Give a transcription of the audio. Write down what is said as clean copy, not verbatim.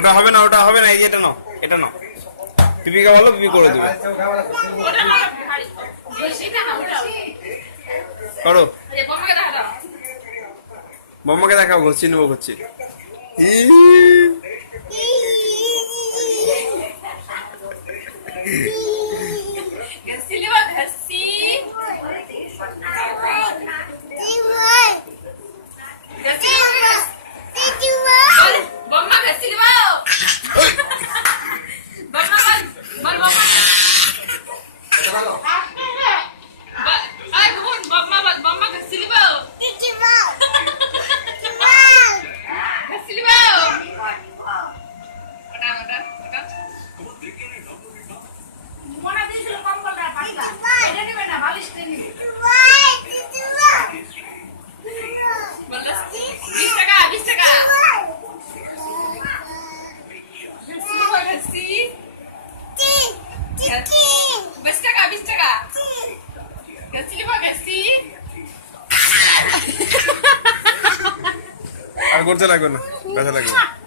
ওটা হবে না, ওটা হবে না, এই এটা নাও, এটা নাও। পিপিকে বলো, পিপি করে দেবে। করো, বোম্মাকে দেখাও, ঘুরছি নেবো, ঘুরছি। আর করতে লাগবে না, ব্যথা লাগবে।